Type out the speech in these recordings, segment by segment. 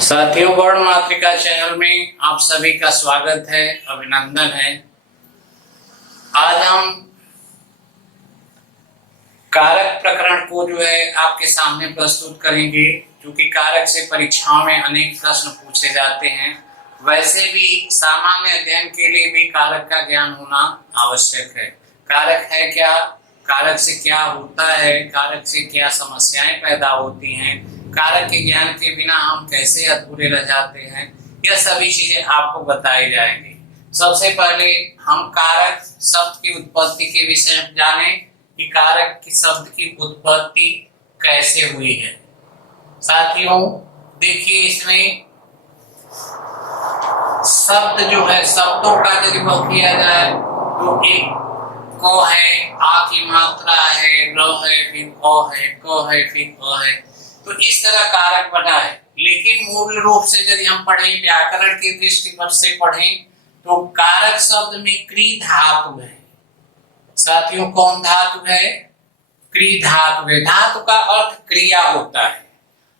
साथियों, वर्ण मातृका चैनल में आप सभी का स्वागत है, अभिनंदन है। आज हम कारक प्रकरण को जो है आपके सामने प्रस्तुत करेंगे, क्योंकि कारक से परीक्षाओं में अनेक प्रश्न पूछे जाते हैं। वैसे भी सामान्य अध्ययन के लिए भी कारक का ज्ञान होना आवश्यक है। कारक है क्या, कारक से क्या होता है, कारक से क्या समस्याएं पैदा होती हैं, कारक के ज्ञान के बिना हम कैसे अधूरे रह जाते हैं, यह सभी चीजें आपको बताई जाएंगी। सबसे पहले हम कारक शब्द की उत्पत्ति के विषय में जाने कि कारक की शब्द की उत्पत्ति कैसे हुई है। साथियों देखिए, इसमें शब्द जो है, शब्दों का यदि वह किया जाए तो एक को है, आ की मात्रा है, र है, फिर अ है, क है, फिर अ है, तो इस तरह कारक बना है। लेकिन मूल रूप से यदि हम पढ़ें, व्याकरण की दृष्टि से पढ़ें, तो कारक शब्द में क्री धातु है। साथियों कौन धातु है? क्री धातु है। धातु का अर्थ क्रिया होता है,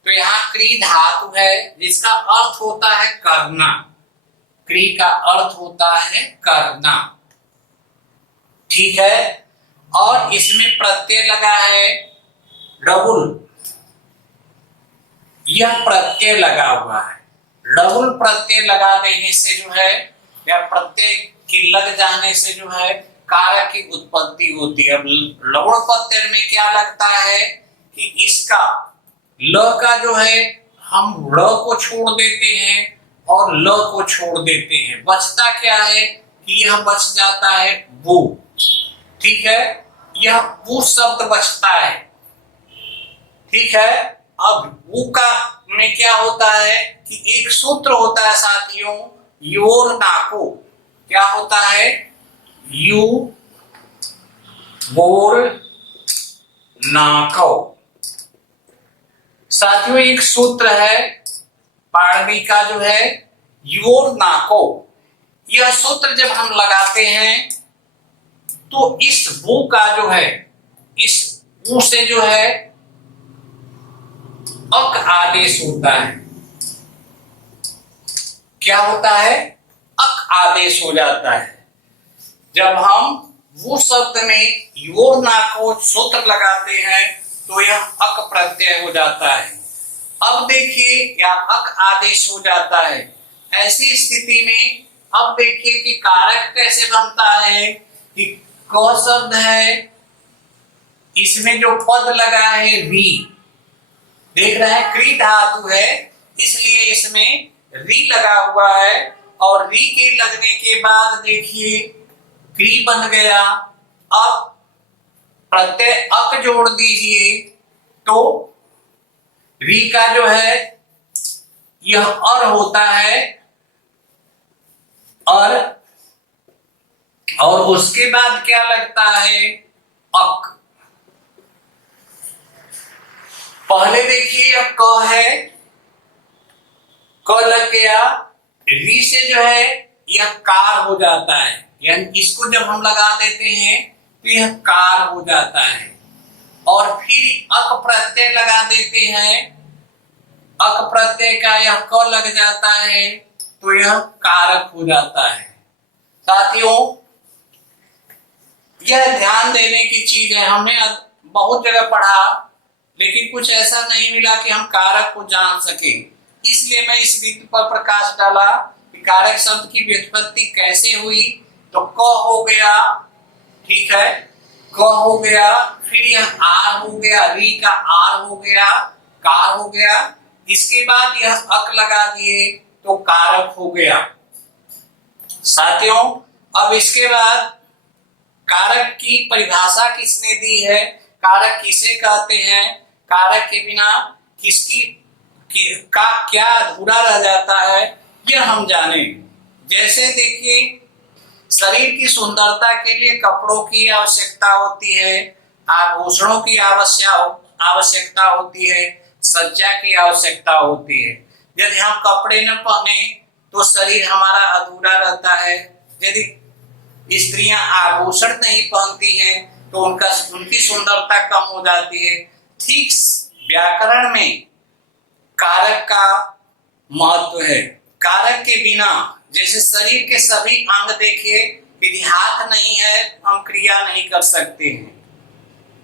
तो यहाँ क्री धातु है जिसका अर्थ होता है करना। क्री का अर्थ होता है करना, ठीक है। और इसमें प्रत्यय लगा है डबुल, यह प्रत्यय लगा हुआ है। डबुल प्रत्यय लगा देने से जो है, या प्रत्यय के लग जाने से जो है कारक की उत्पत्ति होती है। अब लवण प्रत्यय में क्या लगता है कि इसका ल का जो है हम र को छोड़ देते हैं और ल को छोड़ देते हैं, बचता क्या है कि यह बच जाता है वो, ठीक है। यह वो शब्द बचता है, ठीक है। अब वो का में क्या होता है कि एक सूत्र होता है साथियों, योर नाको। क्या होता है? यू बोर नाको। साथियों एक सूत्र है पाणिनि का जो है, योर नाको। यह सूत्र जब हम लगाते हैं तो इस वो का जो है, इस वो से जो है अक आदेश होता है। क्या होता है? अक आदेश हो जाता है। जब हम वो शब्द में योर नाको सूत्र लगाते हैं तो यह अक प्रत्यय हो जाता है। अब देखिए, या अक आदेश हो जाता है। ऐसी स्थिति में अब देखिए कि कारक कैसे बनता है कि क शब्द है, इसमें जो पद लगा है री, देख रहे हैं क्री धातु है, इसलिए इसमें री लगा हुआ है। और री के लगने के बाद देखिए क्री बन गया। अब प्रत्यय अक जोड़ दीजिए तो री का जो है यह अर होता है, और उसके बाद क्या लगता है? अक। पहले देखिए यह क है, क लग गया, री से जो है यह कार हो जाता है, यानी इसको जब हम लगा देते हैं तो यह कार हो जाता है। और फिर अक प्रत्यय लगा देते हैं, अक प्रत्यय का यह क लग जाता है तो यह कारक हो जाता है। साथियों यह ध्यान देने की चीज है। हमने बहुत जगह पढ़ा, लेकिन कुछ ऐसा नहीं मिला कि हम कारक को जान सके। इसलिए मैं इस बिंदु पर प्रकाश डाला कि कारक शब्द की व्युत्पत्ति कैसे हुई। तो क हो गया, ठीक है, क हो गया, फिर यह आर हो गया, री का आर हो गया, कार हो गया। इसके बाद यह अक लगा दिए तो कारक हो गया। साथियों अब इसके बाद कारक की परिभाषा किसने दी है, कारक किसे कहते हैं, कारक के बिना किसकी का क्या अधूरा रह जाता है, यह हम जाने। जैसे देखिए, शरीर की सुंदरता के लिए कपड़ों की आवश्यकता होती है, आभूषणों की आवश्यकता होती है, सज्जा की आवश्यकता होती है। यदि हम कपड़े न पहने तो शरीर हमारा अधूरा रहता है। यदि स्त्रियां आभूषण नहीं पहनती हैं तो उनकी सुंदरता कम हो जाती है। ठीक व्याकरण में कारक का महत्व है। कारक के बिना, जैसे शरीर के सभी अंग देखिए, यदि हाथ नहीं है हम क्रिया नहीं कर सकते हैं,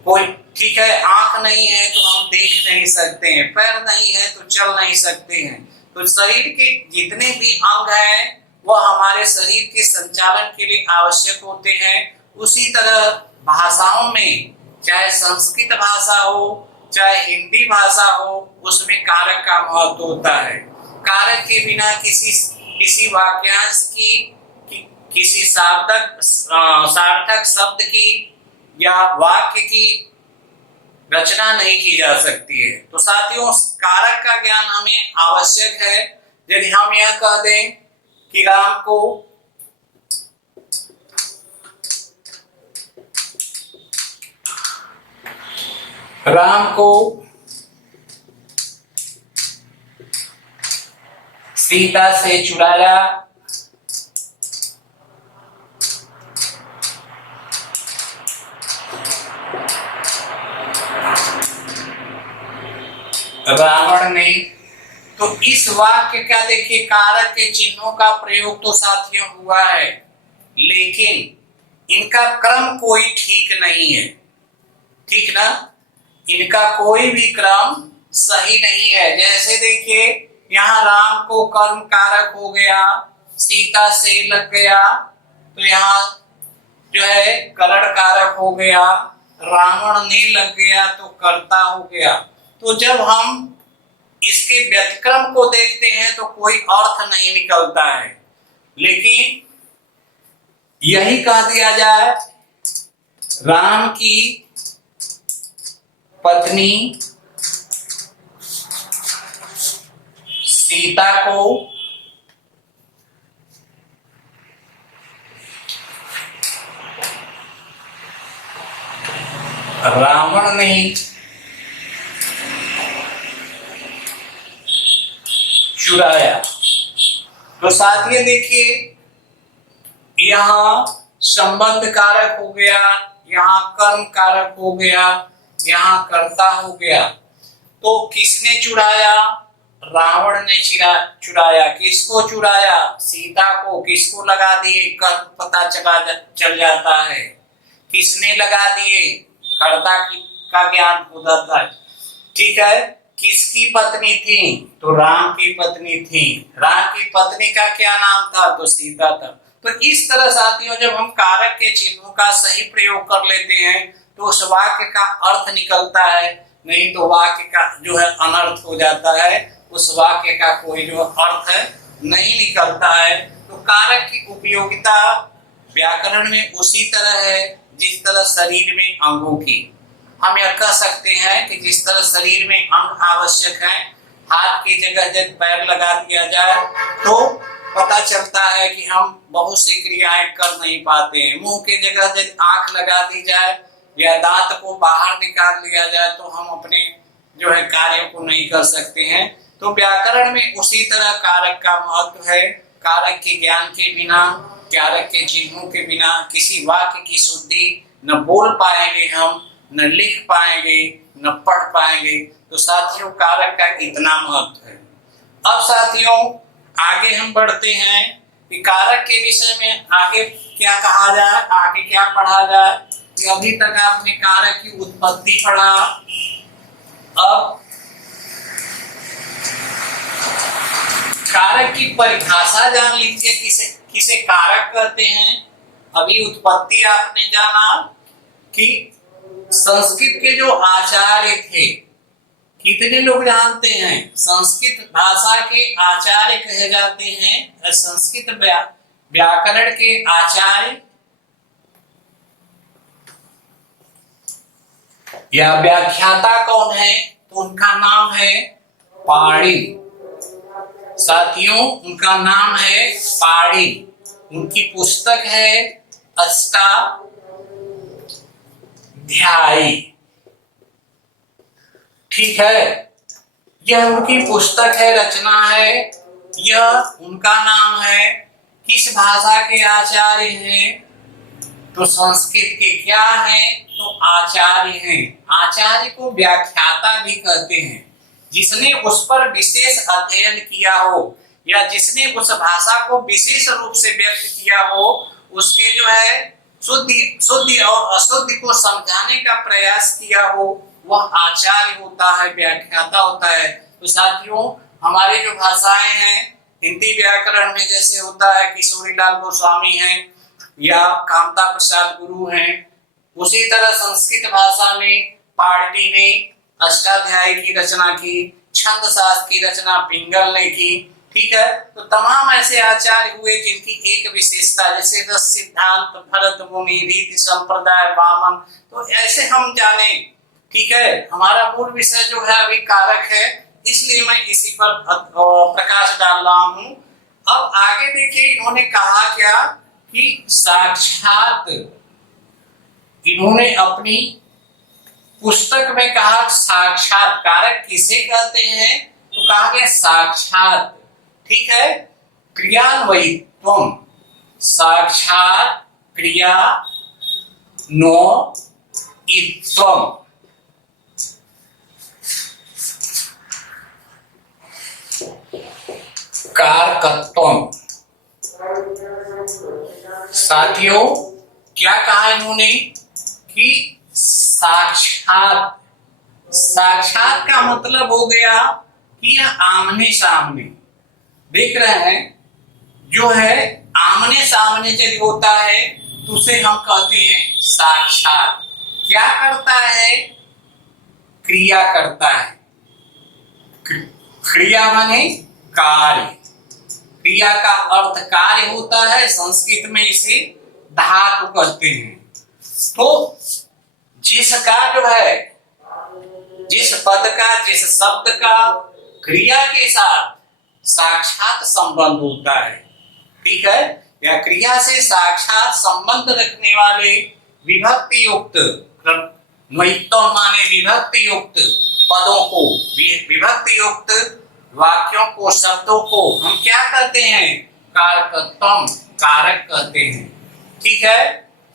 कोई ठीक है, आंख नहीं है तो हम देख नहीं सकते हैं, पैर नहीं है तो चल नहीं सकते हैं। तो शरीर के जितने भी अंग हैं वह हमारे शरीर के संचालन के लिए आवश्यक होते हैं। उसी तरह भाषाओं में, चाहे संस्कृत भाषा हो चाहे हिंदी भाषा हो, उसमें कारक का महत्व होता है। कारक के बिना किसी वाक्यांश की किसी सार्थक शब्द की या वाक्य की रचना नहीं की जा सकती है। तो साथियों, कारक का ज्ञान हमें आवश्यक है। यदि हम यह कह दें कि राम को सीता से चुराया, रावण ने, तो इस वाक्य का देखिए कारक के चिन्हों का प्रयोग तो साथियों हुआ है, लेकिन इनका क्रम कोई ठीक नहीं है। ठीक ना, इनका कोई भी क्रम सही नहीं है। जैसे देखिए यहाँ राम को कर्म कारक हो गया, सीता से लग गया, तो यहाँ जो है करण कारक हो गया, रावण ने लग गया तो कर्ता हो गया। तो जब हम इसके व्युत्क्रम को देखते हैं तो कोई अर्थ नहीं निकलता है। लेकिन यही कह दिया जाए, राम की पत्नी सीता को रावण ने चुराया। तो साथियों देखिए, यहाँ संबंध कारक हो गया, यहाँ कर्म कारक हो गया, यहाँ कर्ता हो गया। तो किसने चुराया? रावण ने चुराया। किसको चुराया? सीता को। किसको लगा दिए? कर्म पता चल जाता है। किसने लगा दिए? कर्ता का ज्ञान हो जाता है। ठीक है, किसकी पत्नी थी? तो राम की पत्नी थी। राम की पत्नी का क्या नाम था? तो सीता था। तो इस तरह साथियों, जब हम कारक के चिन्हों का सही प्रयोग कर लेते हैं तो उस वाक्य का अर्थ निकलता है, नहीं तो वाक्य का जो है अनर्थ हो जाता है, उस वाक्य का कोई जो अर्थ है नहीं निकलता है। तो कारक की उपयोगिता व्याकरण में उसी तरह है जिस तरह शरीर में अंगों की। हम यह कह सकते हैं कि जिस तरह शरीर में अंग आवश्यक है, हाथ की जगह जब पैर लगा दिया जाए तो पता चलता है कि हम बहुत सी क्रियाएं कर नहीं पाते हैं। मुंह की जगह जब आंख लगा दी जाए या दांत को बाहर निकाल लिया जाए तो हम अपने जो है कार्यों को नहीं कर सकते हैं। तो व्याकरण में उसी तरह कारक का महत्व है। कारक के ज्ञान के बिना, कारक के चिन्हों के बिना किसी वाक्य की शुद्धि न बोल पाएंगे हम, न लिख पाएंगे, न पढ़ पाएंगे। तो साथियों, कारक का इतना महत्व है। अब साथियों आगे हम बढ़ते हैं कि कारक के विषय में आगे क्या कहा जाए, आगे क्या पढ़ा जाए। कि अभी तक आपने कारक की उत्पत्ति पढ़ा, अब कारक की परिभाषा जान लीजिए, किसे कारक कहते हैं। अभी उत्पत्ति आपने जाना कि संस्कृत के जो आचार्य थे, कितने लोग जानते हैं? संस्कृत भाषा के आचार्य कहे जाते हैं, संस्कृत व्याकरण के आचार्य या व्याख्याता कौन है? तो उनका नाम है पाणिनि। साथियों, उनका नाम है पाणिनि। उनकी पुस्तक है अष्टाध्यायी। ठीक है, यह उनकी पुस्तक है, रचना है। यह उनका नाम है। किस भाषा के आचार्य हैं? तो संस्कृत के क्या हैं? तो आचार्य हैं। आचार्य को व्याख्याता भी कहते हैं। जिसने उस पर विशेष अध्ययन किया हो या जिसने उस भाषा को विशेष रूप से व्यक्त किया हो, उसके जो है शुद्ध और अशुद्ध को समझाने का प्रयास किया हो, वह आचार्य होता है, व्याख्याता होता है। तो साथियों, हमारी जो भाषाएं हैं, हिंदी व्याकरण में जैसे होता है किशोरीलाल गोस्वामी हैं या कामता प्रसाद गुरु हैं, उसी तरह संस्कृत भाषा में पाणिनि ने अष्टाध्यायी की रचना की, छंद शास्त्र की रचना पिंगल ने की। ठीक है, तो तमाम ऐसे आचार्य हुए जिनकी एक विशेषता, जैसे रस सिद्धांत भरत मुनि, रीति संप्रदाय वामन। तो ऐसे हम जाने। ठीक है, हमारा मूल विषय जो है अभी कारक है, इसलिए मैं इसी पर प्रकाश डाल रहा हूं। अब आगे देखिए, इन्होंने कहा क्या कि साक्षात, इन्होंने अपनी पुस्तक में कहा साक्षात कारक किसे कहते हैं, तो कहा गया साक्षात। ठीक है, क्रियान्वयित्वम, साक्षात क्रिया नो इत्वम। कारकत्वम। साथियों, क्या कहा इन्होंने कि साक्षात, साक्षात का मतलब हो गया कि यह आमने सामने देख रहे हैं, जो है आमने सामने जब होता है तो उसे हम कहते हैं साक्षात। क्या करता है, क्रिया करता है। क्रिया माने कार्य, क्रिया का अर्थ कार्य होता है, संस्कृत में इसे धातु कहते हैं। तो जिसका जो है, जिस पद का, जिस शब्द का क्रिया के साथ साक्षात संबंध होता है, ठीक है, या क्रिया से साक्षात संबंध रखने वाले विभक्ति युक्त, द्वैत्व माने विभक्ति युक्त पदों को, विभक्ति युक्त वाक्यों को, शब्दों को हम क्या कहते हैं, कारकत्वम, कारक कहते हैं। ठीक है,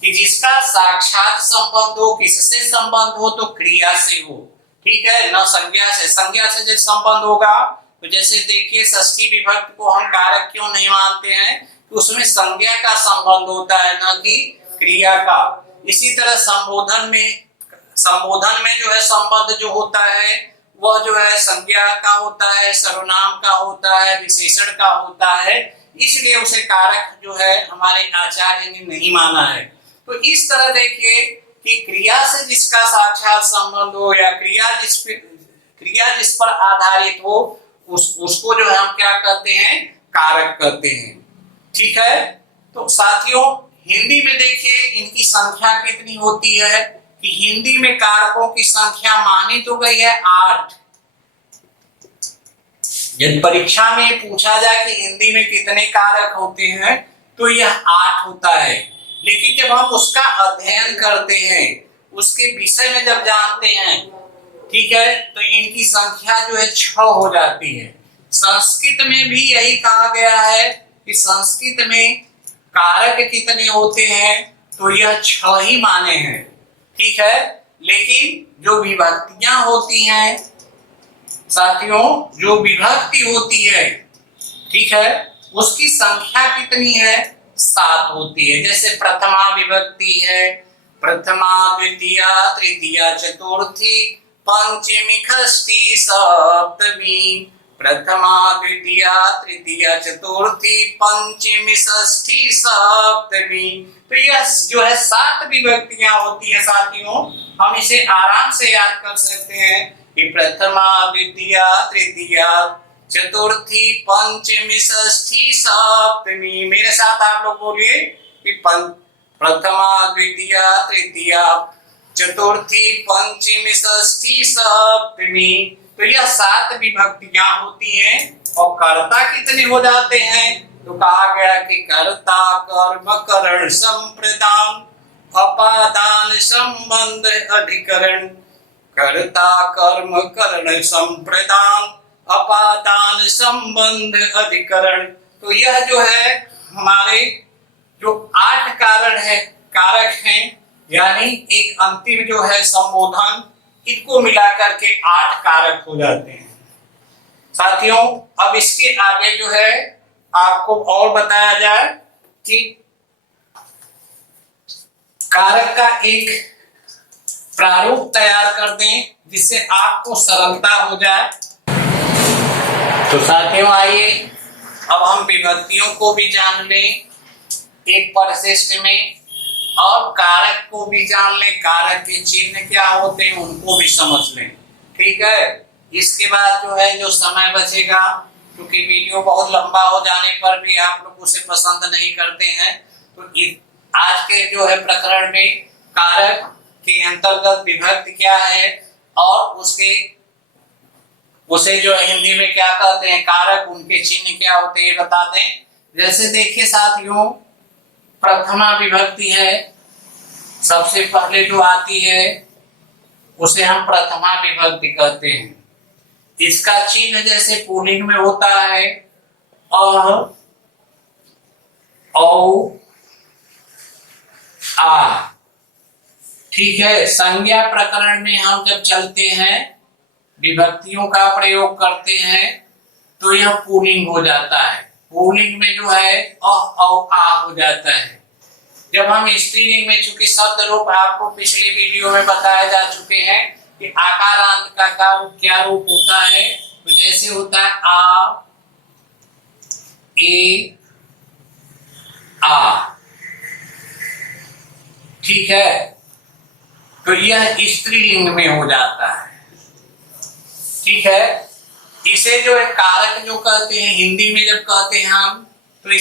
कि जिसका साक्षात संबंध हो, किससे संबंध हो, तो क्रिया से हो। ठीक है, न संज्ञा से। संज्ञा से जब संबंध होगा तो जैसे देखिए षष्ठी विभक्ति को हम कारक क्यों नहीं मानते हैं, तो उसमें संज्ञा का संबंध होता है, न कि क्रिया का। इसी तरह संबोधन में जो है संबंध जो होता है वह जो है संज्ञा का होता है, सर्वनाम का होता है, विशेषण का होता है, इसलिए उसे कारक जो है हमारे आचार्य ने नहीं माना है। तो इस तरह देखिए कि क्रिया से जिसका साक्षात संबंध हो या क्रिया जिस पर आधारित हो, उसको जो है हम क्या कहते हैं, कारक कहते हैं। ठीक है, तो साथियों हिंदी में देखिए इनकी संख्या कितनी होती है, कि हिंदी में कारकों की संख्या मानी तो गई है 8। यदि परीक्षा में पूछा जाए कि हिंदी में कितने कारक होते हैं, तो यह 8 होता है। लेकिन जब हम उसका अध्ययन करते हैं, उसके विषय में जब जानते हैं, ठीक है, तो इनकी संख्या जो है 6 हो जाती है। संस्कृत में भी यही कहा गया है कि संस्कृत में कारक कितने होते हैं, तो यह 6 ही माने हैं। ठीक है, लेकिन जो विभक्तियां होती हैं साथियों, जो विभक्ति होती है, ठीक है, उसकी संख्या कितनी है, 7 होती है। जैसे प्रथमा विभक्ति है, प्रथमा द्वितीया तृतीया चतुर्थी पंचमी षष्ठी सप्तमी, प्रथमा द्वितीया तृतीया चतुर्थी पंचमी षष्ठी सप्तमी। तो यह जो है 7 विभक्तियां होती है साथियों। हम इसे आराम से याद कर सकते हैं कि प्रथमा द्वितीया तृतीया चतुर्थी पंचमी षष्ठी सप्तमी। मेरे साथ आप लोग बोलिए कि प्रथमा द्वितीया तृतीया चतुर्थी पंचमी षष्ठी सप्तमी। तो यह 7 विभक्तियां होती हैं। और कर्ता कितने हो जाते हैं, तो कहा गया कि कर्ता कर्म करण संप्रदान अपादान संबंध अधिकरण, कर्ता कर्म करण संप्रदान अपादान संबंध अधिकरण। तो यह जो है हमारे जो 8 कारक हैं, यानी एक अंतिम जो है संबोधन, इनको मिलाकर के 8 कारक हो जाते हैं। साथियों, अब इसके आगे जो है आपको और बताया जाए कि कारक का एक प्रारूप तैयार कर दें जिससे आपको सरलता हो जाए। तो साथियों आइए अब हम विभक्तियों को भी जान लें एक परिशिष्ट में, और कारक को भी जान लें, कारक के चिन्ह क्या होते हैं उनको भी समझ लें। ठीक है, इसके बाद जो है जो समय बचेगा, क्योंकि वीडियो बहुत लंबा हो जाने पर भी आप लोग उसे पसंद नहीं करते हैं, तो आज के जो है प्रकरण में कारक के अंतर्गत विभक्ति क्या है और उसे जो हिंदी में क्या कहते हैं, कारक, उनके चिन्ह क्या होते हैं ये बता दें। जैसे देखिए साथियों, प्रथमा विभक्ति है, सबसे पहले जो आती है उसे हम प्रथमा विभक्ति कहते हैं। इसका चिन्ह जैसे पुल्लिंग में होता है अ, औ, आ। ठीक है, संज्ञा प्रकरण में हम जब चलते हैं, विभक्तियों का प्रयोग करते हैं, तो यह पुल्लिंग हो जाता है। पुल्लिंग में जो है अ, औ, आ हो जाता है। जब हम स्त्रीलिंग में, चूंकि शब्द रूप आपको पिछले वीडियो में बताए जा चुके हैं कि आकारांत का क्या रूप होता है, तो जैसे होता है आ, ए, आ। ठीक है, तो यह स्त्रीलिंग में हो जाता है। ठीक है, इसे जो है कारक जो कहते हैं, हिंदी में जब कहते हैं हम, तो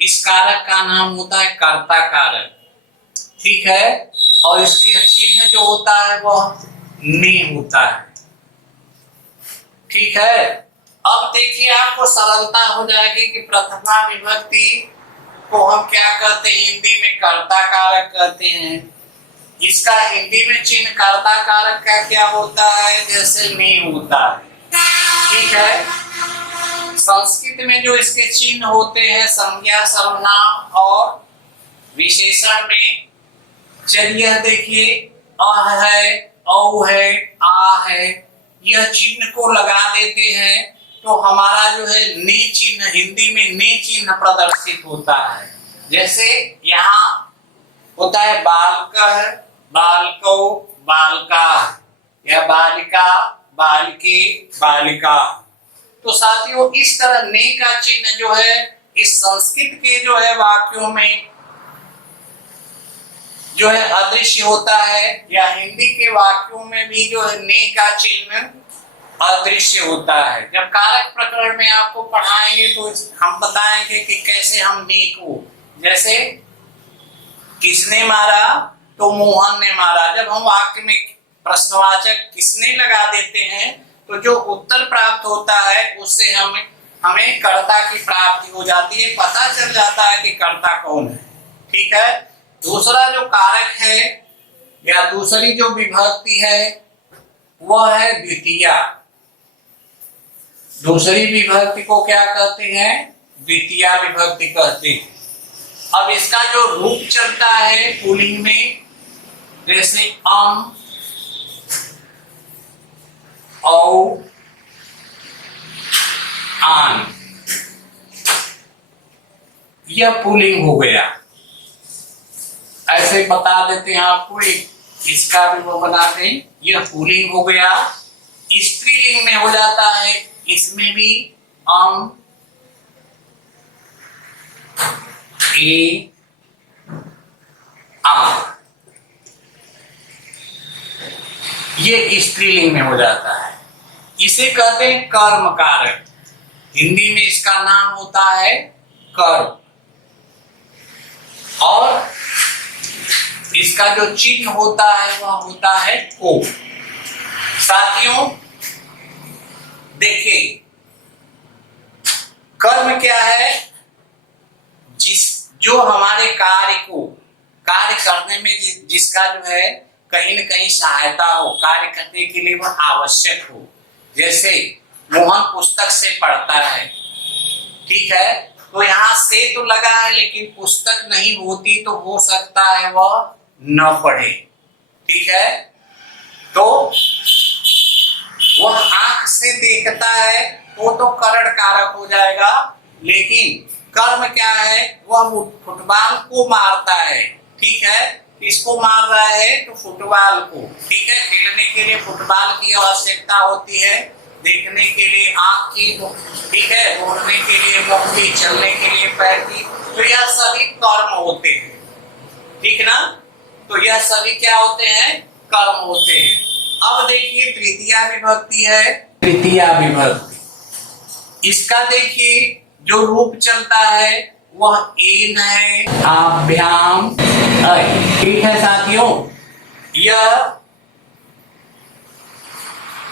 इस कारक का नाम होता है कर्ता कारक। ठीक है, और इसकी चिन्ह जो होता है वह ने होता है। ठीक है, अब देखिए आपको सरलता हो जाएगी कि प्रथमा विभक्ति को हम क्या कहते हैं, हिंदी में कर्ता कारक कहते हैं। इसका हिंदी में चिन्ह कर्ता कारक का क्या होता है, जैसे ने होता है। ठीक है, संस्कृत में जो इसके चिन्ह होते हैं संज्ञा, सर्वनाम और विशेषण में, चलिए देखिए अ है, औ है, आ है, यह चिन्ह को लगा देते हैं तो हमारा जो है ने चिन्ह, हिंदी में ने चिन्ह प्रदर्शित होता है। जैसे यहाँ होता है बालकः, बालकौ, बालका, या बालिका, बालिके, बालिका। तो साथियों इस तरह ने का चिन्ह जो है इस संस्कृत के जो है वाक्यों में जो है अदृश्य होता है, या हिंदी के वाक्यों में भी जो है ने का चिन्ह अदृश्य होता है। जब कारक प्रकरण में आपको पढ़ाएंगे तो हम बताएंगे कि कैसे हम ने को, जैसे किसने मारा, तो मोहन ने मारा। जब हम वाक्य में प्रश्नवाचक किसने लगा देते हैं तो जो उत्तर प्राप्त होता है उससे हमें कर्ता की प्राप्ति हो जाती है, पता चल जाता है कि कर्ता कौन है। ठीक है, दूसरा जो कारक है या दूसरी जो विभक्ति है वह है द्वितीया। दूसरी विभक्ति को क्या कहते हैं, द्वितीया विभक्ति कहते हैं। अब इसका जो रूप चलता है पुल्लिंग में, जैसे अम, औ, आन, यह पुल्लिंग हो गया। ऐसे बता देते हैं आपको, इसका भी वो बना दें, यह पुल्लिंग हो गया। स्त्रीलिंग में हो जाता है, इसमें भी अम, ए, आ, ये स्त्रीलिंग में हो जाता है। इसे कहते हैं कर्म कारक। हिंदी में इसका नाम होता है कर्म, और इसका जो चिन्ह होता है वह होता है को। साथियों देखिए, कर्म क्या है, जो हमारे कार्य को कार्य करने में जिसका जो है कहीं न कहीं सहायता हो, कार्य करने के लिए वह आवश्यक हो। जैसे मोहन पुस्तक से पढ़ता है, ठीक है, तो यहाँ से तो लगा है, लेकिन पुस्तक नहीं होती तो हो सकता है वह न पढ़े। ठीक है, तो वह आंख से देखता है तो करण कारक हो जाएगा, लेकिन कर्म क्या है, वह फुटबॉल को मारता है। ठीक है, किसको मार रहा है, तो फुटबॉल को। ठीक है, खेलने के लिए फुटबॉल की आवश्यकता होती है, देखने के लिए आंख की, ठीक है, दौड़ने के लिए मुंह की, चलने के लिए पैर की। तो यह सभी कर्म होते हैं, ठीक ना। तो यह सभी क्या होते हैं, कर्म होते हैं। अब देखिए तृतीया विभक्ति है, तृतीया विभक्ति, इसका देखिए जो रूप चलता है वह एन है, आभ्याम अय। ठीक है साथियों, यह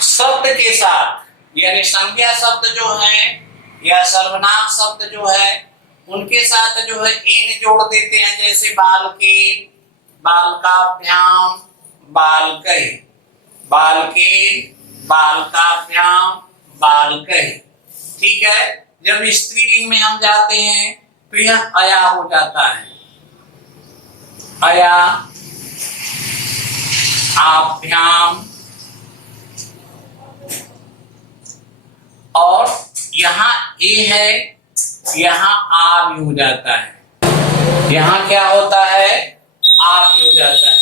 शब्द के साथ यानी संज्ञा शब्द जो है या सर्वनाम शब्द जो है उनके साथ जो है एन जोड़ देते हैं, जैसे बालके, बालकाभ्याम, बालकै, बालके, बालकाभ्याम, बालकै। ठीक है, जब स्त्रीलिंग में हम जाते हैं तो यह अया हो जाता है, अया, आभ्याम, और यहाँ ए है, यहाँ आ भी हो जाता है, यहाँ क्या होता है, आ भी हो जाता है।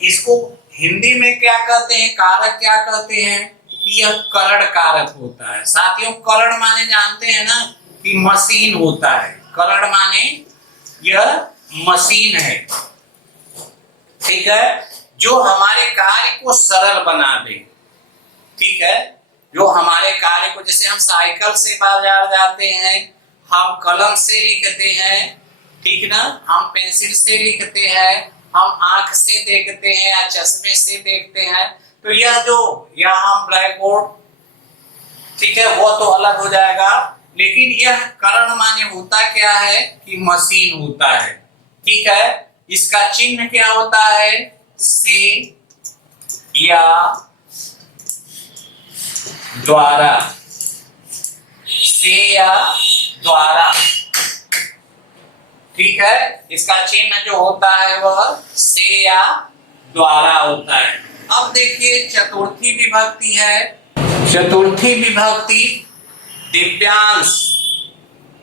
इसको हिंदी में क्या कहते हैं, कारक क्या कहते हैं, कि यह करण कारक होता है। साथियों करण माने जानते हैं ना कि मशीन होता है, करण माने यह मशीन है। ठीक है, जो हमारे कार्य को सरल बना दे। ठीक है, जो हमारे कार्य को, जैसे हम साइकिल से बाजार जाते हैं, हम कलम से लिखते हैं, ठीक ना, हम पेंसिल से लिखते हैं, हम आंख से देखते हैं या चश्मे से देखते हैं, तो यह जो यहाँ हम ब्लैक बोर्ड, ठीक है, वो तो अलग हो जाएगा, लेकिन यह करण माने होता क्या है कि मशीन होता है। ठीक है, इसका चिन्ह क्या होता है, से या द्वारा, से या द्वारा। ठीक है, इसका चिन्ह जो होता है वह से या द्वारा होता है। अब देखिए चतुर्थी विभक्ति है, चतुर्थी विभक्ति दिव्यांश।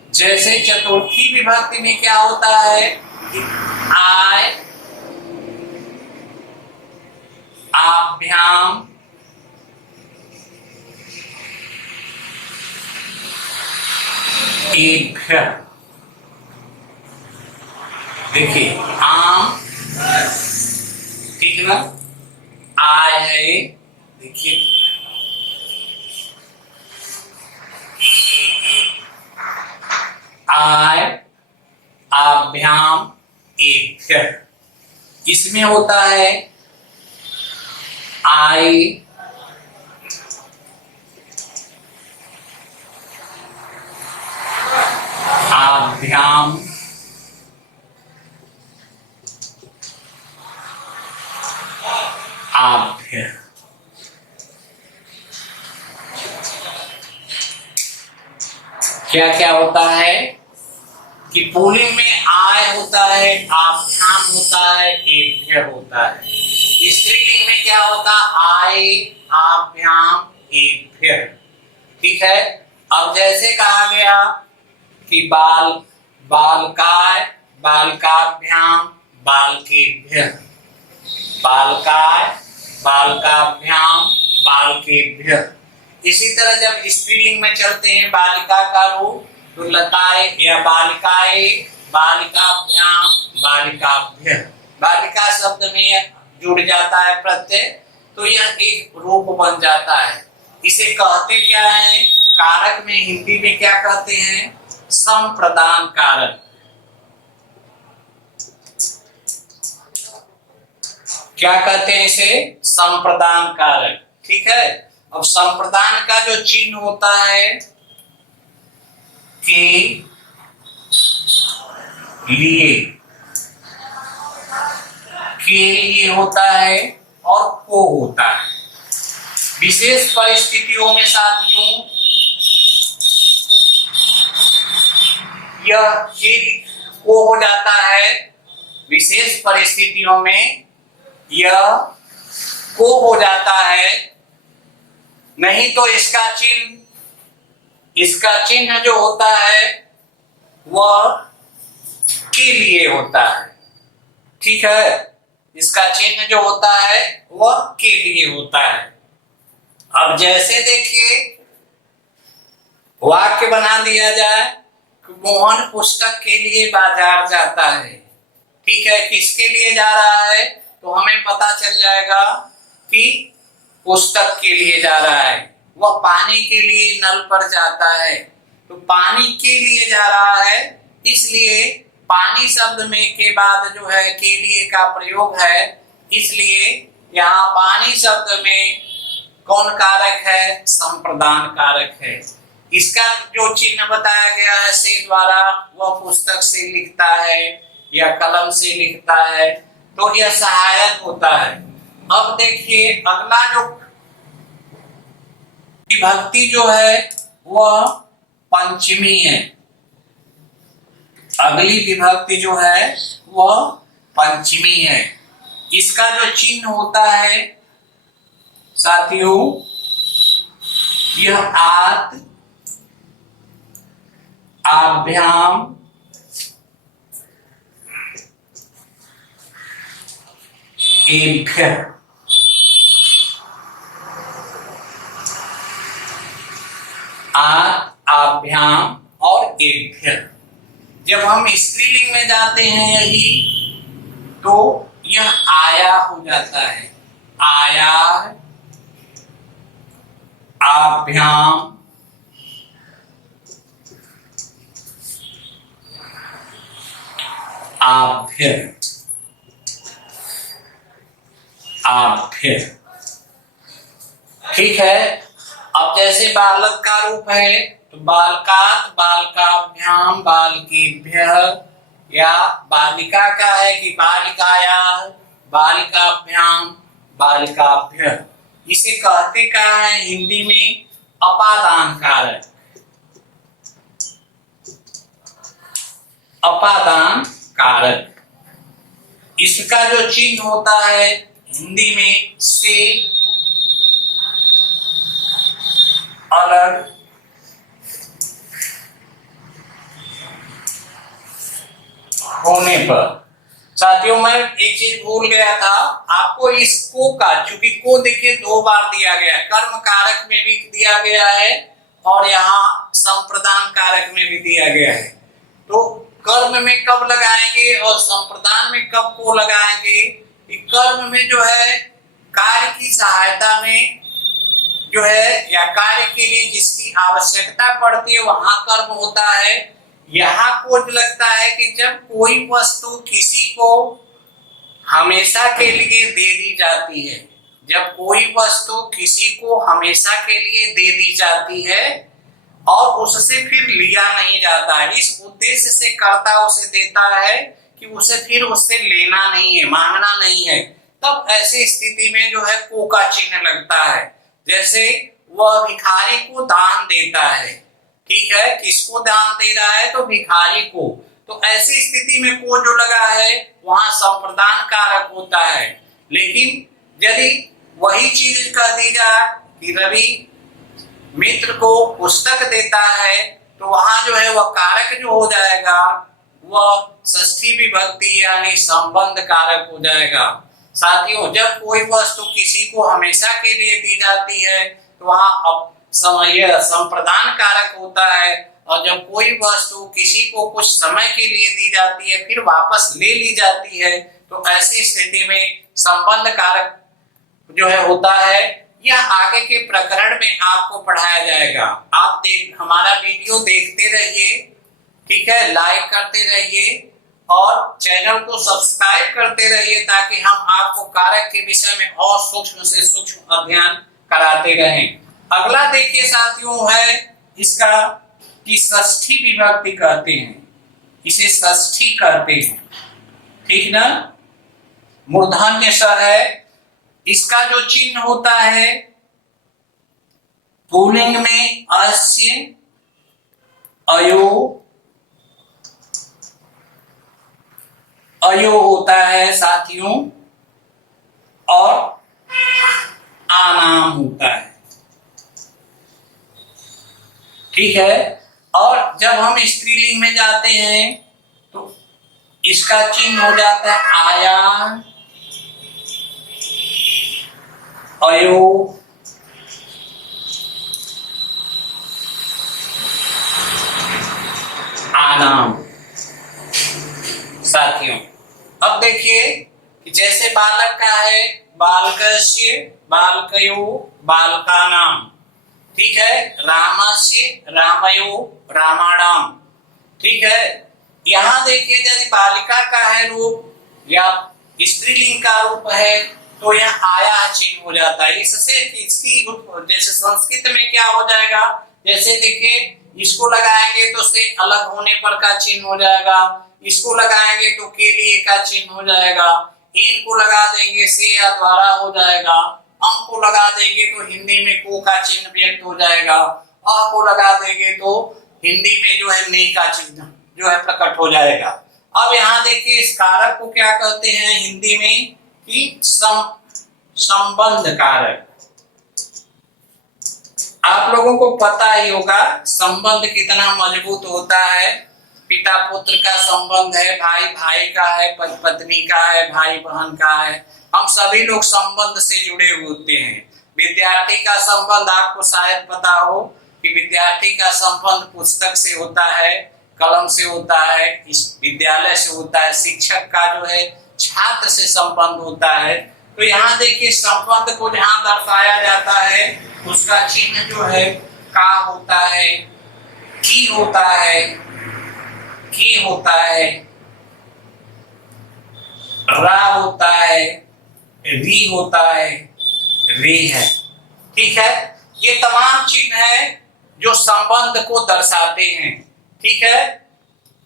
जैसे चतुर्थी विभक्ति में क्या होता है कि आय, आभ्याम, एभ्य। देखिए आम, ठीक ना, आय है, देखिए आय, आभ्याम, एभ्य। इसमें होता है आय, आभ्याम, आभ्य। क्या क्या होता है कि पुल्लिंग में आय होता है, आभ्याम होता है, एभ्य होता है। स्त्रीलिंग में क्या होता, आय, आभ्याम, एभ्य। ठीक है, अब जैसे कहा गया कि बाल, बालकाय, बालकाभ्याम, बालकेभ्य, बालकाय, बालकाभ्याम, बालकेभ्य। इसी तरह जब स्त्रीलिंग में चलते हैं बालिका का रूप, तो लताए या बालिकाए, बालिकाभ्याम, बालिकाभ्य। बालिका शब्द में जुड़ जाता है प्रत्यय, तो यह एक रूप बन जाता है। इसे कहते क्या है, कारक में हिंदी में क्या कहते हैं, संप्रदान कारक। क्या कहते हैं इसे, संप्रदान कारक। ठीक है, अब संप्रदान का जो चिन्ह होता है के लिए, के लिए होता है और को होता है। विशेष परिस्थितियों में साथियों यह के को हो जाता है, विशेष परिस्थितियों में यह को हो जाता है, नहीं तो इसका चिन्ह जो होता है वह के लिए होता है। ठीक है, इसका चिन्ह जो होता है वह के लिए होता है। अब जैसे देखिए वाक्य बना दिया जाए कि मोहन पुस्तक के लिए बाजार जाता है। ठीक है, किसके लिए जा रहा है तो हमें पता चल जाएगा कि पुस्तक के लिए जा रहा है। वह पानी के लिए नल पर जाता है तो पानी के लिए जा रहा है, इसलिए पानी शब्द में के बाद जो है के लिए का प्रयोग है, इसलिए यहाँ पानी शब्द में कौन कारक है, संप्रदान कारक है। इसका जो चिन्ह बताया गया है से द्वारा, वह पुस्तक से लिखता है या कलम से लिखता है, तो यह सहायक होता है। अब देखिए अगला जो विभक्ति जो है वह पंचमी है। अगली विभक्ति जो है वह पंचमी है। इसका जो चिन्ह होता है साथियों, यह आत, आभ्याम, एभ्य। आत, आभ्याम और एभ्य। जब हम स्त्रीलिंग में जाते हैं यही, तो यह आया हो जाता है। आया, आभ्याम, आभ्य, आभ्य। ठीक है, अब जैसे बालक का रूप है तो बालकात, बालकाभ्याम, बालकेभ्यः, या बालिका का है कि बालिकाया, बालिकाभ्याम, बालिकाभ्यः। इसे कहते क्या है हिंदी में, अपादान कारक। अपादान कारक। इसका जो चिन्ह होता है हिंदी में से, अलग, होने पर। साथियों मैं एक चीज भूल गया था, आपको इस को का, चूंकि को देखिए दो बार दिया गया है, कर्म कारक में भी दिया गया है और यहाँ संप्रदान कारक में भी दिया गया है। तो कर्म में कब लगाएंगे और संप्रदान में कब को लगाएंगे? कर्म में जो है कार्य की सहायता में जो है या कार्य के लिए जिसकी आवश्यकता पड़ती है वहां कर्म होता है। यहाँ को लगता है कि जब कोई वस्तु किसी को हमेशा के लिए दे दी जाती है, जब कोई वस्तु किसी को हमेशा के लिए दे दी जाती है और उससे फिर लिया नहीं जाता है, इस उद्देश्य से कर्ता उसे देता है कि उसे फिर उससे लेना नहीं है, मांगना नहीं है, तब ऐसी स्थिति में जो है को का चिन्ह लगता है। जैसे वह भिखारी को दान देता है, ठीक है, किसको दान दे रहा है तो भिखारी को, तो ऐसी स्थिति में को जो लगा है वहां संप्रदान कारक होता है। लेकिन यदि वही चीज कह दी जाए कि रवि मित्र को पुस्तक देता है तो वहां जो है वह कारक जो हो जाएगा वह षष्ठी विभक्ति यानी संबंध कारक हो जाएगा। साथियों जब कोई वस्तु किसी को हमेशा के लिए दी जाती है तो वहां समय संप्रदान कारक होता है, और जब कोई वस्तु किसी को कुछ समय के लिए दी जाती है फिर वापस ले ली जाती है तो ऐसी स्थिति में संबंध कारक जो है होता है। यह आगे के प्रकरण में आपको पढ़ाया जाएगा। आप हमारा वीडियो देखते रहिए, ठीक है, लाइक करते रहिए और चैनल को सब्सक्राइब करते रहिए ताकि हम आपको कारक के विषय में और सूक्ष्म से सूक्ष्म अध्ययन कराते रहें। अगला देखिए साथियों है इसका कि षष्ठी विभक्ति कहते हैं, इसे षष्ठी कहते हैं, ठीक ना। मूर्धन्य स है, इसका जो चिन्ह होता है पुल्लिंग में अस्य, अयो, अयो होता है साथियों, और आनाम होता है। ठीक है। और जब हम स्त्रीलिंग में जाते हैं तो इसका चिन्ह हो जाता है आया, अयो, आनाम। साथियों अब देखिए कि जैसे बालक का है बालकस्य, बालकयो, बालकानाम, ठीक है। रामस्य, रामयो, रामाणाम, ठीक है। यहाँ देखिए यदि बालिका का है रूप या स्त्रीलिंग का रूप है तो यह आया चिन्ह हो जाता है। इससे इसकी जैसे संस्कृत में क्या हो जाएगा, जैसे देखिए इसको लगाएंगे तो से अलग होने पर का चिन्ह हो जाएगा, इसको लगाएंगे तो के लिए का चिन्ह हो जाएगा, इन को लगा देंगे से या द्वारा हो जाएगा, अं को लगा देंगे तो हिंदी में को का चिन्ह व्यक्त हो जाएगा, अ को लगा देंगे तो हिंदी में जो है ने का चिन्ह जो है प्रकट हो जाएगा। अब यहाँ देखिए इस कारक को क्या कहते हैं हिंदी में कि संबंध कारक। आप लोगों को पता ही होगा संबंध कितना मजबूत होता है। पिता पुत्र का संबंध है, भाई भाई का है, पति पत्नी का है, भाई बहन का है, हम सभी लोग संबंध से जुड़े होते हैं। विद्यार्थी का संबंध आपको शायद पता हो कि विद्यार्थी का संबंध पुस्तक से होता है, कलम से होता है, इस विद्यालय से होता है, शिक्षक का जो है छात्र से संबंध होता है। तो यहाँ देखिए संबंध को जहाँ दर्शाया जाता है उसका चिन्ह जो है का होता है, की होता है, की होता है, रा होता है, री होता है, रे है, ठीक है। ये तमाम चिन्ह है जो संबंध को दर्शाते हैं, ठीक है।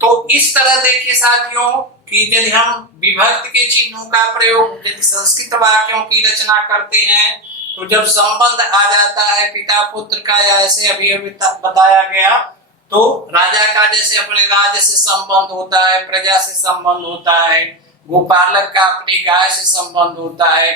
तो इस तरह देखिए साथियों कि यदि हम विभक्ति के चिन्हों का प्रयोग यदि संस्कृत वाक्यों की रचना करते हैं तो जब संबंध आ जाता है पिता पुत्र का या ऐसे अभी अभी बताया गया तो राजा का जैसे अपने राज्य से संबंध होता है, प्रजा से संबंध होता है, गोपालक का अपनी गाय से संबंध होता है,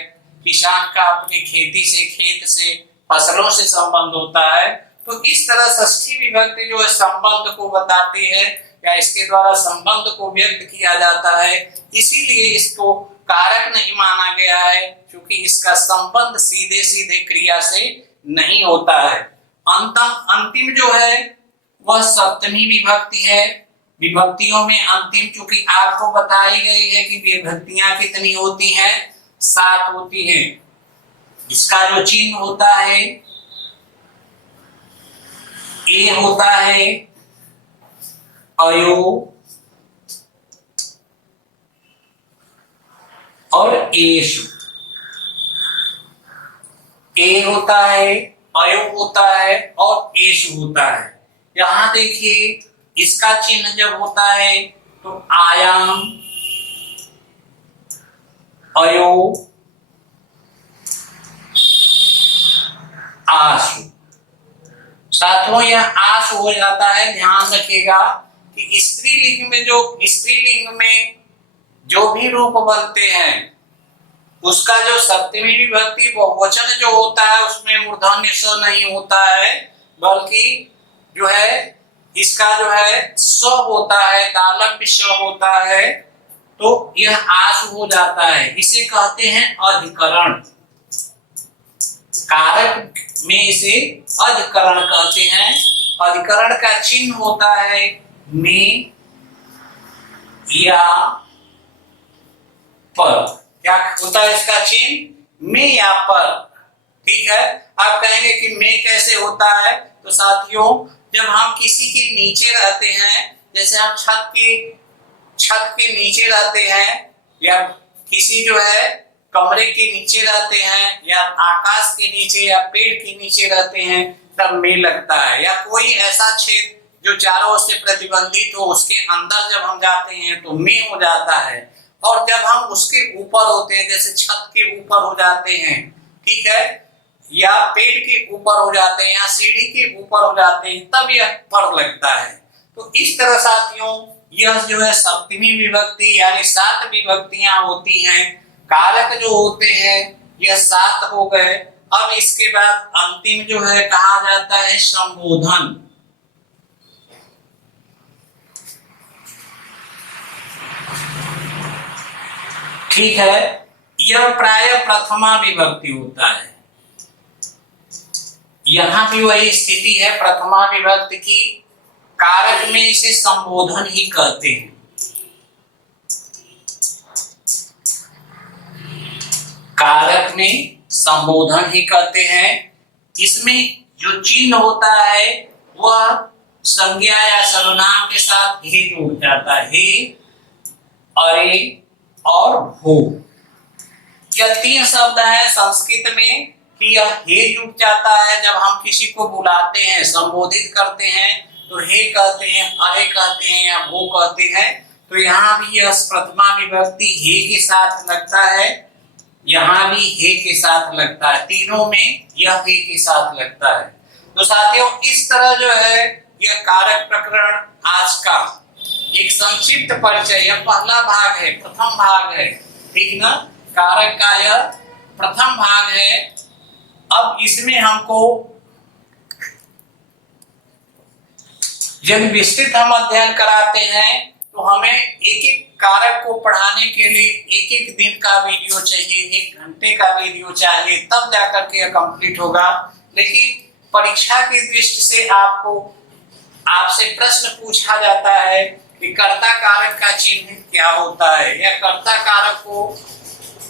किसान का अपनी खेती से, खेत से, फसलों से संबंध होता है। तो इस तरह षष्ठी विभक्ति जो है संबंध को बताती है या इसके द्वारा संबंध को व्यक्त किया जाता है, इसीलिए इसको कारक नहीं माना गया है क्योंकि इसका संबंध सीधे सीधे क्रिया से नहीं होता है। अंतिम जो है वह सप्तमी विभक्ति है। विभक्तियों में अंतिम चूंकि आपको बताई गई है कि विभक्तियां कितनी होती हैं, 7 होती हैं। इसका जो चिन्ह होता है ए होता है अयो और एशु। ए होता है, अयो होता है और एशु होता है। यहां देखिए इसका चिन्ह जब होता है तो आयाम, अयो, आशु। साथियों यह आशु हो जाता है। ध्यान रखिएगा कि स्त्रीलिंग में जो भी रूप बनते हैं उसका जो सप्तमी विभक्ति बहुवचन जो होता है उसमें मूर्धन्य स नहीं होता है, बल्कि जो है इसका जो है स होता है, तालव्य स होता है, तो यह आशु हो जाता है। इसे कहते हैं अधिकरण। कारक में इसे अधिकरण कहते हैं। अधिकरण का चिन्ह होता है में या पर। क्या होता है इसका चिन्ह? में या पर, ठीक है। आप कहेंगे कि में कैसे होता है, तो साथियों जब हम किसी के नीचे रहते हैं, जैसे हम छत के नीचे रहते हैं या किसी जो है कमरे के नीचे रहते हैं या आकाश के नीचे या पेड़ के नीचे रहते हैं तब में लगता है। या कोई ऐसा क्षेत्र जो चारों ओर से प्रतिबंधित हो उसके अंदर जब हम जाते हैं तो में हो जाता है। और जब हम उसके ऊपर होते हैं, जैसे छत के ऊपर हो जाते हैं, ठीक है, या पेड़ के ऊपर हो जाते हैं या सीढ़ी के ऊपर हो जाते हैं, तब यह पर लगता है। तो इस तरह साथियों यह जो है सप्तमी विभक्ति यानी 7 विभक्तियां होती हैं। कारक जो होते हैं यह 7 हो गए। अब इसके बाद अंतिम जो है कहा जाता है संबोधन। ठीक है, यह प्राय प्रथमा विभक्ति होता है। यहां भी वही स्थिति है प्रथमा विभक्ति की, कारक में इसे संबोधन ही कहते हैं। कारक में संबोधन ही कहते हैं। इसमें जो चिन्ह होता है वह संज्ञा या सर्वनाम के साथ हे जुड़ जाता है, हे, अरे और भो। यह तीन शब्द है संस्कृत में कि यह हे जुट जाता है जब हम किसी को बुलाते हैं, संबोधित करते हैं तो हे कहते हैं, अरे कहते हैं या भो कहते हैं। तो यहाँ भी यह प्रथमा विभक्ति हे के साथ लगता है, यहाँ भी हे के साथ लगता है, तीनों में यह हे के साथ लगता है। तो साथियों, इस तरह जो है यह कारक प्रकरण आज का एक संक्षिप्त परिचय, यह पहला भाग है, प्रथम भाग है, ठीक ना। कारक का यह प्रथम भाग है। अब इसमें हमको जब विस्तृत हम अध्ययन कराते हैं तो हमें एक एक कारक को पढ़ाने के लिए एक एक दिन का वीडियो चाहिए, 1 घंटे का वीडियो चाहिए, तब जाकर के यह कंप्लीट होगा। लेकिन परीक्षा की दृष्टि से आपसे प्रश्न पूछा जाता है कि कर्ता कारक का चिन्ह क्या होता है या कर्ता कारक को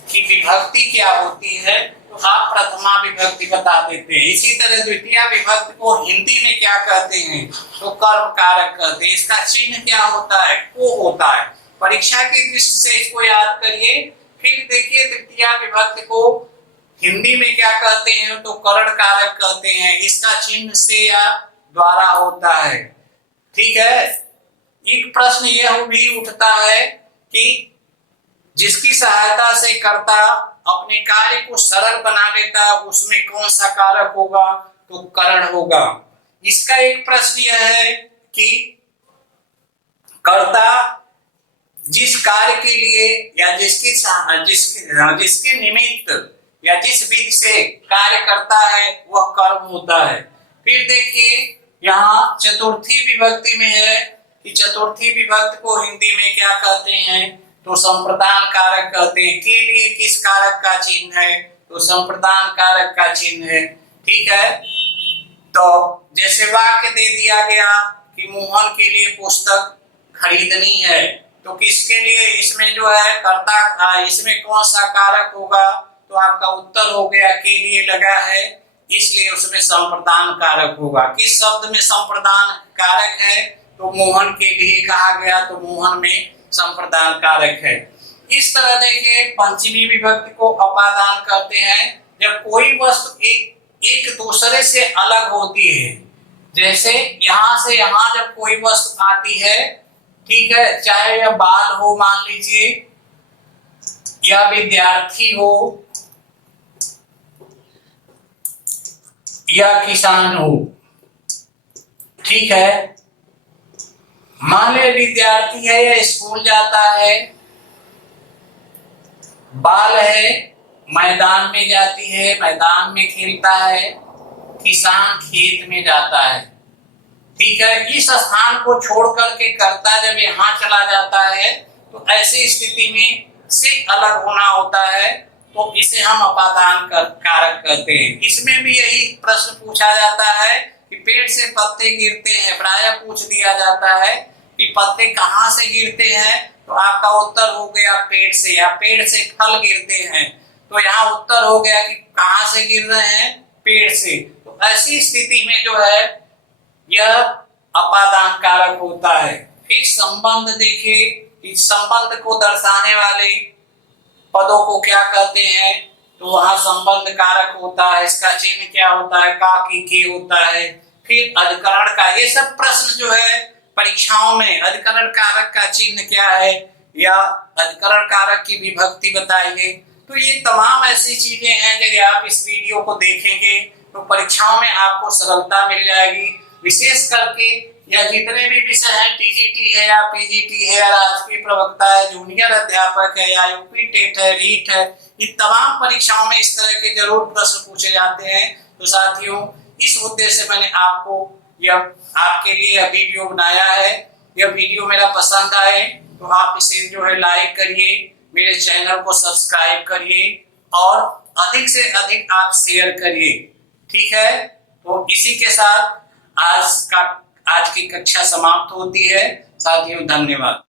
की विभक्ति क्या होती है, तो आप प्रथमा विभक्ति बता देते हैं। इसी तरह द्वितीय विभक्ति को हिंदी में क्या कहते हैं, तो कर्म कारक कहते हैं। इसका चिन्ह क्या होता है, को होता है। परीक्षा की दृष्टि से इसको याद करिए। फिर देखिए तृतीय विभक्ति को हिंदी में क्या कहते हैं, तो करण कारक कहते हैं। इसका चिन्ह से या द्वारा होता है, ठीक है। एक प्रश्न यह भी उठता है कि जिसकी सहायता से कर्ता अपने कार्य को सरल बना लेता उसमें कौन सा कारक होगा, तो करण होगा। इसका एक प्रश्न यह है कि कर्ता जिस कार्य के लिए या जिसके निमित्त या जिस विधि से कार्य करता है वह कर्म होता है। फिर देखिए यहाँ चतुर्थी विभक्ति में है कि चतुर्थी विभक्ति को हिंदी में क्या कहते हैं, तो संप्रदान कारक कहते हैं। के लिए किस कारक का चिन्ह है, तो संप्रदान कारक का चिन्ह है, ठीक है। तो जैसे वाक्य दे दिया गया कि मोहन के लिए पुस्तक खरीदनी है, तो किसके लिए, इसमें जो है कर्ता, इसमें कौन सा कारक होगा, तो आपका उत्तर हो गया के लिए लगा है, इसलिए उसमें संप्रदान कारक होगा। किस शब्द में संप्रदान कारक है, तो मोहन के लिए कहा गया, तो मोहन में संप्रदान कारक है। इस तरह देखिए पंचमी विभक्ति को अपादान कहते हैं जब कोई वस्तु एक दूसरे से अलग होती है। जैसे यहां से यहां जब कोई वस्तु आती है, ठीक है, चाहे यह बाल हो मान लीजिए, या विद्यार्थी हो या किसान हो, ठीक है। मान ले विद्यार्थी है या स्कूल जाता है, बाल है मैदान में जाती है, मैदान में खेलता है, किसान खेत में जाता है, ठीक है। इस स्थान को छोड़ करके कर्ता जब यहाँ चला जाता है तो ऐसी स्थिति में से अलग होना होता है, तो इसे हम अपादान कारक कहते हैं। इसमें भी यही प्रश्न पूछा जाता है कि पेड़ से पत्ते गिरते हैं, प्रायः पूछ दिया जाता है कि पत्ते कहाँ से गिरते हैं, तो आपका उत्तर हो गया पेड़ से, या पेड़ से फल गिरते हैं, तो यहाँ उत्तर हो गया कि कहाँ से गिर रहे हैं, पेड़ से। तो ऐसी स्थिति में जो है यह अपादान कारक होता है। फिर संबंध देखिए, इस संबंध को दर्शाने वाले पदों को क्या कहते हैं, तो वहां संबंध कारक होता है। इसका चिन्ह क्या होता है, का की के होता है। फिर अधिकरण का, ये सब प्रश्न जो है परीक्षाओं में अधिकरण कारक का चिन्ह क्या है या अधिकरण कारक की विभक्ति बताइए। तो ये तमाम ऐसी चीजें हैं, यदि आप इस वीडियो को देखेंगे तो परीक्षाओं में आपको सरलता मिल जाएगी। विशेष करके यह जितने भी विषय हैं, टीजीटी है या पीजीटी है या राजकीय प्रवक्ता है, जूनियर अध्यापक है या यूपी टेट है, रीट है, इन तमाम परीक्षाओं में इस तरह के जरूर प्रश्न पूछे जाते हैं। तो साथियों, इस उद्देश्य से मैंने आपके लिए यह वीडियो बनाया है। यह वीडियो मेरा पसंद आए तो आप इसे जो है लाइक करिए, मेरे चैनल को सब्सक्राइब करिए और अधिक से अधिक आप शेयर करिए। ठीक है, तो इसी के साथ आज की कक्षा समाप्त होती है। साथियों, धन्यवाद।